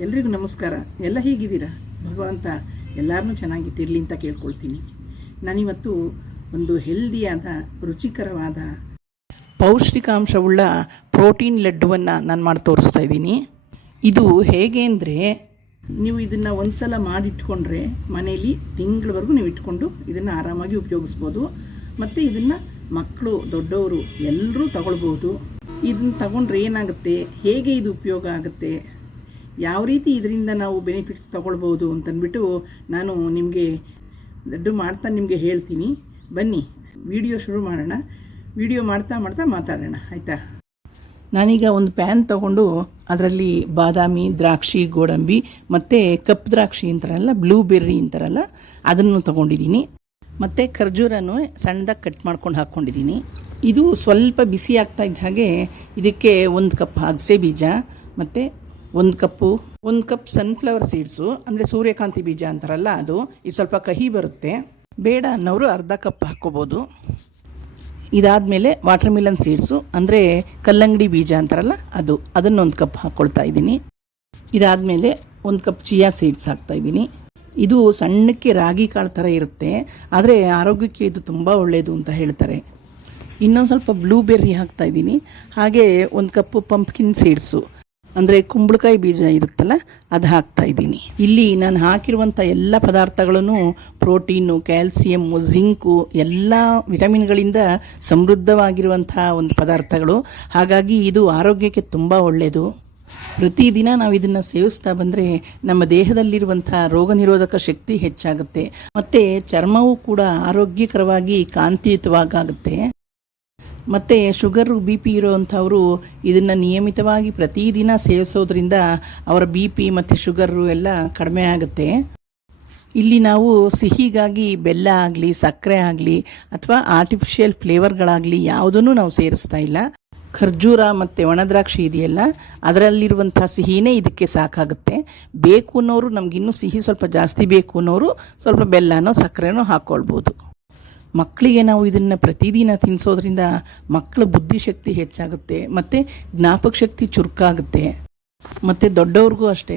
ಎಲ್ರಿಗೂ ನಮಸ್ಕಾರ. ಎಲ್ಲ ಹೇಗಿದ್ದೀರಾ? ಭಗವಂತ ಎಲ್ಲರನ್ನೂ ಚೆನ್ನಾಗಿಟ್ಟಿರಲಿ ಅಂತ ಕೇಳ್ಕೊಳ್ತೀನಿ. ನಾನಿವತ್ತು ಒಂದು ಹೆಲ್ದಿಯಾದ ರುಚಿಕರವಾದ ಪೌಷ್ಟಿಕಾಂಶವುಳ್ಳ ಪ್ರೋಟೀನ್ ಲಡ್ಡುವನ್ನು ನಾನು ಮಾಡಿ ತೋರಿಸ್ತಾ ಇದ್ದೀನಿ. ಇದು ಹೇಗೆ ಅಂದರೆ, ನೀವು ಇದನ್ನು ಒಂದು ಸಲ ಮಾಡಿಟ್ಕೊಂಡ್ರೆ ಮನೆಯಲ್ಲಿ ತಿಂಗಳವರೆಗೂ ನೀವು ಇಟ್ಕೊಂಡು ಇದನ್ನು ಆರಾಮಾಗಿ ಉಪಯೋಗಿಸ್ಬೋದು. ಮತ್ತು ಇದನ್ನು ಮಕ್ಕಳು ದೊಡ್ಡವರು ಎಲ್ಲರೂ ತಗೊಳ್ಬೋದು. ಇದನ್ನು ತಗೊಂಡ್ರೆ ಏನಾಗುತ್ತೆ? ಹೇಗೆ ಇದು ಉಪಯೋಗ ಆಗುತ್ತೆ? ಯಾವ ರೀತಿ ಇದರಿಂದ ನಾವು ಬೆನಿಫಿಟ್ಸ್ ತಗೊಳ್ಬೋದು ಅಂತಂದ್ಬಿಟ್ಟು ನಾನು ನಿಮಗೆ ಲಡ್ಡು ಮಾಡ್ತಾ ನಿಮಗೆ ಹೇಳ್ತೀನಿ. ಬನ್ನಿ ವಿಡಿಯೋ ಶುರು ಮಾಡೋಣ. ವಿಡಿಯೋ ಮಾಡ್ತಾ ಮಾಡ್ತಾ ಮಾತಾಡೋಣ, ಆಯಿತಾ? ನಾನೀಗ ಒಂದು ಪ್ಯಾನ್ ತಗೊಂಡು ಅದರಲ್ಲಿ ಬಾದಾಮಿ, ದ್ರಾಕ್ಷಿ, ಗೋಡಂಬಿ, ಮತ್ತು ಕಪ್ ದ್ರಾಕ್ಷಿ ಅಂತಾರಲ್ಲ ಬ್ಲೂಬೆರ್ರಿ ಅಂತಾರಲ್ಲ, ಅದನ್ನು ತಗೊಂಡಿದ್ದೀನಿ. ಮತ್ತು ಖರ್ಜೂರನೂ ಸಣ್ಣದಾಗಿ ಕಟ್ ಮಾಡ್ಕೊಂಡು ಹಾಕ್ಕೊಂಡಿದ್ದೀನಿ. ಇದು ಸ್ವಲ್ಪ ಬಿಸಿ ಆಗ್ತಾ ಇದ್ದ ಹಾಗೆ ಇದಕ್ಕೆ ಒಂದು ಕಪ್ ಅಗಸೆ ಬೀಜ, ಮತ್ತು ಒಂದು ಕಪ್ಪು, ಒಂದು ಕಪ್ ಸನ್ಫ್ಲವರ್ ಸೀಡ್ಸು ಅಂದರೆ ಸೂರ್ಯಕಾಂತಿ ಬೀಜ ಅಂತಾರಲ್ಲ ಅದು ಇದು ಸ್ವಲ್ಪ ಕಹಿ ಬರುತ್ತೆ. ಬೇಡ ಅನ್ನೋರು ಅರ್ಧ ಕಪ್ ಹಾಕ್ಕೋಬೋದು. ಇದಾದಮೇಲೆ ವಾಟರ್ ಮಿಲನ್ ಸೀಡ್ಸು ಅಂದರೆ ಕಲ್ಲಂಗಡಿ ಬೀಜ ಅಂತಾರಲ್ಲ ಅದು, ಅದನ್ನೊಂದು ಕಪ್ ಹಾಕ್ಕೊಳ್ತಾ ಇದ್ದೀನಿ. ಇದಾದಮೇಲೆ ಒಂದು ಕಪ್ ಚಿಯಾ ಸೀಡ್ಸ್ ಹಾಕ್ತಾ ಇದ್ದೀನಿ. ಇದು ಸಣ್ಣಕ್ಕೆ ರಾಗಿ ಕಾಳು ಥರ ಇರುತ್ತೆ, ಆದರೆ ಆರೋಗ್ಯಕ್ಕೆ ಇದು ತುಂಬ ಒಳ್ಳೆಯದು ಅಂತ ಹೇಳ್ತಾರೆ. ಇನ್ನೊಂದು ಸ್ವಲ್ಪ ಬ್ಲೂಬೆರ್ರಿ ಹಾಕ್ತಾ ಇದ್ದೀನಿ. ಹಾಗೆ ಒಂದು ಕಪ್ಪು ಪಂಪ್ಕಿನ್ ಸೀಡ್ಸು ಅಂದರೆ ಕುಂಬಳಕಾಯಿ ಬೀಜ ಇರುತ್ತಲ್ಲ, ಅದು ಹಾಕ್ತಾ ಇದ್ದೀನಿ. ಇಲ್ಲಿ ನಾನು ಹಾಕಿರುವಂಥ ಎಲ್ಲ ಪದಾರ್ಥಗಳನ್ನು ಪ್ರೋಟೀನು ಕ್ಯಾಲ್ಸಿಯಮ್ಮು ಜಿಂಕು, ಎಲ್ಲ ವಿಟಮಿನ್ಗಳಿಂದ ಸಮೃದ್ಧವಾಗಿರುವಂಥ ಒಂದು ಪದಾರ್ಥಗಳು. ಹಾಗಾಗಿ ಇದು ಆರೋಗ್ಯಕ್ಕೆ ತುಂಬ ಒಳ್ಳೆಯದು ಪ್ರತಿದಿನ ನಾವು ಇದನ್ನು ಸೇವಿಸ್ತಾ ಬಂದರೆ ನಮ್ಮ ದೇಹದಲ್ಲಿರುವಂಥ ರೋಗ ನಿರೋಧಕ ಶಕ್ತಿ ಹೆಚ್ಚಾಗುತ್ತೆ. ಮತ್ತು ಚರ್ಮವೂ ಕೂಡ ಆರೋಗ್ಯಕರವಾಗಿ ಕಾಂತಿಯುತವಾಗುತ್ತೆ ಮತ್ತು ಶುಗರು, ಬಿ ಪಿ ಇರೋವಂಥವರು ಇದನ್ನು ನಿಯಮಿತವಾಗಿ ಪ್ರತಿದಿನ ಸೇವಿಸೋದ್ರಿಂದ ಅವರ ಬಿ ಪಿ ಮತ್ತು ಶುಗರು ಎಲ್ಲ ಕಡಿಮೆ ಆಗುತ್ತೆ. ಇಲ್ಲಿ ನಾವು ಸಿಹಿಗಾಗಿ ಬೆಲ್ಲ ಆಗಲಿ, ಸಕ್ಕರೆ ಆಗಲಿ ಅಥವಾ ಆರ್ಟಿಫಿಷಿಯಲ್ ಫ್ಲೇವರ್ಗಳಾಗಲಿ ಯಾವುದನ್ನು ನಾವು ಸೇರಿಸ್ತಾ ಇಲ್ಲ. ಖರ್ಜೂರ ಮತ್ತು ಒಣದ್ರಾಕ್ಷಿ ಇದೆಯಲ್ಲ, ಅದರಲ್ಲಿರುವಂಥ ಸಿಹಿನೇ ಇದಕ್ಕೆ ಸಾಕಾಗುತ್ತೆ. ಬೇಕು ಅನ್ನೋರು ನಮಗಿನ್ನೂ ಸಿಹಿ ಸ್ವಲ್ಪ ಜಾಸ್ತಿ ಬೇಕು ಅನ್ನೋರು ಸ್ವಲ್ಪ ಬೆಲ್ಲನೋ, ಸಕ್ಕರೆನೋ ಹಾಕ್ಕೊಳ್ಬೋದು ಮಕ್ಕಳಿಗೆ ನಾವು ಇದನ್ನು ಪ್ರತಿದಿನ ತಿನ್ನಿಸೋದ್ರಿಂದ ಮಕ್ಕಳ ಬುದ್ಧಿಶಕ್ತಿ ಹೆಚ್ಚಾಗುತ್ತೆ, ಮತ್ತು ಜ್ಞಾಪಕ ಶಕ್ತಿ ಚುರುಕಾಗುತ್ತೆ. ಮತ್ತು ದೊಡ್ಡವ್ರಿಗೂ ಅಷ್ಟೇ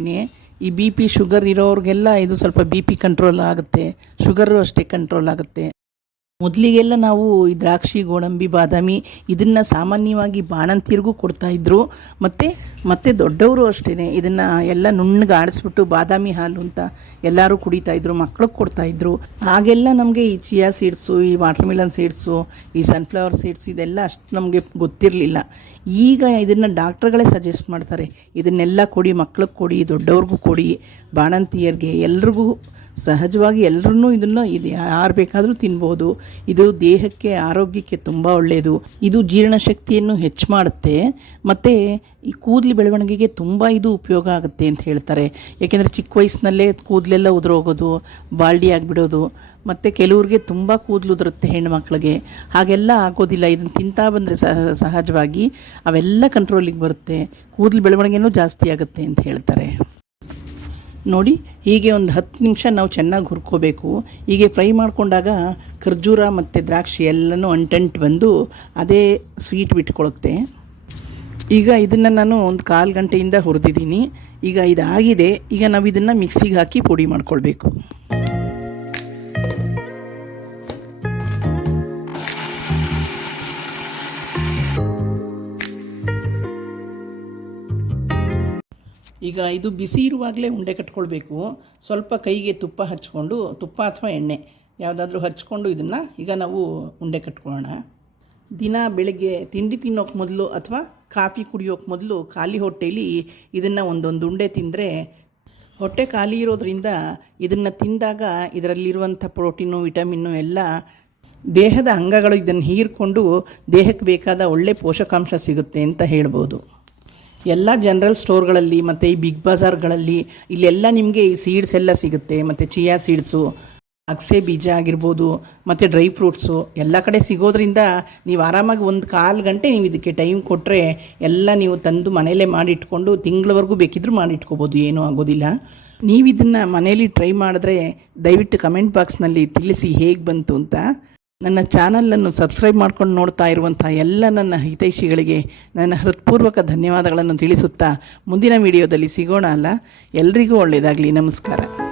ಈ ಬಿ ಪಿ ಶುಗರ್ ಇರೋರಿಗೆಲ್ಲ ಇದು ಸ್ವಲ್ಪ ಬಿ ಪಿ ಕಂಟ್ರೋಲ್ ಆಗುತ್ತೆ ಶುಗರು ಅಷ್ಟೇ ಕಂಟ್ರೋಲ್ ಆಗುತ್ತೆ. ಮೊದಲಿಗೆಲ್ಲ ನಾವು ಈ ದ್ರಾಕ್ಷಿ, ಗೋಡಂಬಿ, ಬಾದಾಮಿ ಇದನ್ನು ಸಾಮಾನ್ಯವಾಗಿ ಬಾಣಂತಿಯರಿಗೂ ಕೊಡ್ತಾಯಿದ್ರು ಮತ್ತು, ಮತ್ತೆ ದೊಡ್ಡವರು ಅಷ್ಟೇ ಇದನ್ನು ಎಲ್ಲ ನುಣ್ಣಗೆ ಆಡಿಸ್ಬಿಟ್ಟು ಬಾದಾಮಿ ಹಾಲು ಅಂತ ಎಲ್ಲರೂ ಕುಡಿತಾ ಇದ್ದರು ಮಕ್ಕಳಿಗೆ ಮಕ್ಳಿಗೆ ಕೊಡ್ತಾಯಿದ್ರು ಆಗೆಲ್ಲ ನಮಗೆ ಈ ಚಿಯಾ ಸೀಡ್ಸು, ಈ ವಾಟರ್ ಮಿಲನ್ ಸೀಡ್ಸು, ಈ ಸನ್ಫ್ಲವರ್ ಸೀಡ್ಸ್ ಇದೆಲ್ಲ ಅಷ್ಟು ನಮಗೆ ಗೊತ್ತಿರಲಿಲ್ಲ. ಈಗ ಇದನ್ನು ಡಾಕ್ಟ್ರುಗಳೇ ಸಜೆಸ್ಟ್ ಮಾಡ್ತಾರೆ. ಇದನ್ನೆಲ್ಲ ಕೊಡಿ, ಮಕ್ಳಿಗೆ ಕೊಡಿ, ದೊಡ್ಡವ್ರಿಗೂ ಕೊಡಿ, ಬಾಣಂತಿಯರಿಗೆ ಎಲ್ರಿಗೂ ಸಹಜವಾಗಿ ಎಲ್ಲರೂ ಇದನ್ನು ಇದು ಯಾರು ಬೇಕಾದರೂ ತಿನ್ಬೋದು. ಇದು ದೇಹಕ್ಕೆ, ಆರೋಗ್ಯಕ್ಕೆ ತುಂಬ ಒಳ್ಳೆಯದು ಇದು ಜೀರ್ಣಶಕ್ತಿಯನ್ನು ಹೆಚ್ಚು ಮಾಡುತ್ತೆ. ಮತ್ತು ಈ ಕೂದಲು ಬೆಳವಣಿಗೆಗೆ ತುಂಬ ಇದು ಉಪಯೋಗ ಆಗುತ್ತೆ ಅಂತ ಹೇಳ್ತಾರೆ. ಯಾಕೆಂದರೆ ಚಿಕ್ಕ ವಯಸ್ಸಿನಲ್ಲೇ ಕೂದಲೆಲ್ಲ ಉದುರೋಗೋದು, ಬಾಲ್ಡಿ ಆಗಿಬಿಡೋದು, ಮತ್ತು ಕೆಲವ್ರಿಗೆ ತುಂಬ ಕೂದಲು ಉದುರುತ್ತೆ ಹೆಣ್ಮಕ್ಳಿಗೆ ಹಾಗೆಲ್ಲ ಆಗೋದಿಲ್ಲ. ಇದನ್ನು ತಿಂತಾ ಬಂದರೆ ಸಹಜವಾಗಿ ಅವೆಲ್ಲ ಕಂಟ್ರೋಲಿಗೆ ಬರುತ್ತೆ. ಕೂದಲು ಬೆಳವಣಿಗೆನೂ ಜಾಸ್ತಿ ಆಗುತ್ತೆ ಅಂತ ಹೇಳ್ತಾರೆ. ನೋಡಿ, ಹೀಗೆ ಒಂದು ಹತ್ತು ನಿಮಿಷ ನಾವು ಚೆನ್ನಾಗಿ ಹುರ್ಕೋಬೇಕು. ಹೀಗೆ ಫ್ರೈ ಮಾಡಿಕೊಂಡಾಗ ಖರ್ಜೂರ ಮತ್ತು ದ್ರಾಕ್ಷಿ ಎಲ್ಲನೂ ಅಂಟಂಟು ಬಂದು ಅದೇ ಸ್ವೀಟ್ ಬಿಟ್ಕೊಳುತ್ತೆ. ಈಗ ಇದನ್ನು ನಾನು ಒಂದು ಕಾಲು ಗಂಟೆಯಿಂದ ಹುರಿದಿದ್ದೀನಿ. ಈಗ ಇದಾಗಿದೆ. ಈಗ ನಾವು ಇದನ್ನು ಮಿಕ್ಸಿಗೆ ಹಾಕಿ ಪುಡಿ ಮಾಡ್ಕೊಳ್ಬೇಕು. ಈಗ ಇದು ಬಿಸಿ ಇರುವಾಗಲೇ ಉಂಡೆ ಕಟ್ಕೊಳ್ಬೇಕು. ಸ್ವಲ್ಪ ಕೈಗೆ ತುಪ್ಪ ಹಚ್ಕೊಂಡು, ತುಪ್ಪ ಅಥವಾ ಎಣ್ಣೆ ಯಾವುದಾದ್ರೂ ಹಚ್ಕೊಂಡು ಇದನ್ನು ಈಗ ನಾವು ಉಂಡೆ ಕಟ್ಕೊಳ್ಳೋಣ. ದಿನ ಬೆಳಗ್ಗೆ ತಿಂಡಿ ತಿನ್ನೋಕೆ ಮೊದಲು ಅಥವಾ ಕಾಫಿ ಕುಡಿಯೋಕೆ ಮೊದಲು ಖಾಲಿ ಹೊಟ್ಟೆಯಲ್ಲಿ ಇದನ್ನು ಒಂದೊಂದು ಉಂಡೆ ತಿಂದರೆ ಹೊಟ್ಟೆ ಖಾಲಿ ಇರೋದ್ರಿಂದ ಇದನ್ನು ತಿಂದಾಗ ಇದರಲ್ಲಿರುವಂಥ ಪ್ರೋಟೀನು, ವಿಟಮಿನ್ನು ಎಲ್ಲ ದೇಹದ ಅಂಗಗಳು ಇದನ್ನು ಹೀರಿಕೊಂಡು ದೇಹಕ್ಕೆ ಬೇಕಾದ ಒಳ್ಳೆ ಪೋಷಕಾಂಶ ಸಿಗುತ್ತೆ ಅಂತ ಹೇಳ್ಬೋದು. ಎಲ್ಲ ಜನರಲ್ ಸ್ಟೋರ್ಗಳಲ್ಲಿ ಮತ್ತು ಈ ಬಿಗ್ ಬಜಾರ್ಗಳಲ್ಲಿ ಇಲ್ಲೆಲ್ಲ ನಿಮಗೆ ಈ ಸೀಡ್ಸ್ ಎಲ್ಲ ಸಿಗುತ್ತೆ. ಮತ್ತು ಚಿಯಾ ಸೀಡ್ಸು ಅಗಸೆ ಬೀಜ ಆಗಿರ್ಬೋದು, ಮತ್ತು ಡ್ರೈ ಫ್ರೂಟ್ಸು ಎಲ್ಲ ಕಡೆ ಸಿಗೋದ್ರಿಂದ ನೀವು ಆರಾಮಾಗಿ ಒಂದು ಕಾಲು ಗಂಟೆ ನೀವು ಇದಕ್ಕೆ ಟೈಮ್ ಕೊಟ್ಟರೆ ಎಲ್ಲ ನೀವು ತಂದು ಮನೆಯಲ್ಲೇ ಮಾಡಿಟ್ಕೊಂಡು ತಿಂಗಳವರೆಗೂ ಬೇಕಿದ್ರೂ ಮಾಡಿಟ್ಕೋಬೋದು ಏನೂ ಆಗೋದಿಲ್ಲ. ನೀವು ಇದನ್ನು ಮನೇಲಿ ಟ್ರೈ ಮಾಡಿದ್ರೆ ದಯವಿಟ್ಟು ಕಮೆಂಟ್ ಬಾಕ್ಸ್ನಲ್ಲಿ ತಿಳಿಸಿ ಹೇಗೆ ಬಂತು ಅಂತ. ನನ್ನ ಚಾನಲನ್ನು ಸಬ್ಸ್ಕ್ರೈಬ್ ಮಾಡ್ಕೊಂಡು ನೋಡ್ತಾ ಇರುವಂಥ ಎಲ್ಲ ನನ್ನ ಹಿತೈಷಿಗಳಿಗೆ ನನ್ನ ಹೃತ್ಪೂರ್ವಕ ಧನ್ಯವಾದಗಳನ್ನು ತಿಳಿಸುತ್ತಾ ಮುಂದಿನ ವಿಡಿಯೋದಲ್ಲಿ ಸಿಗೋಣ ಅಲ್ಲ? ಎಲ್ರಿಗೂ ಒಳ್ಳೆಯದಾಗಲಿ. ನಮಸ್ಕಾರ.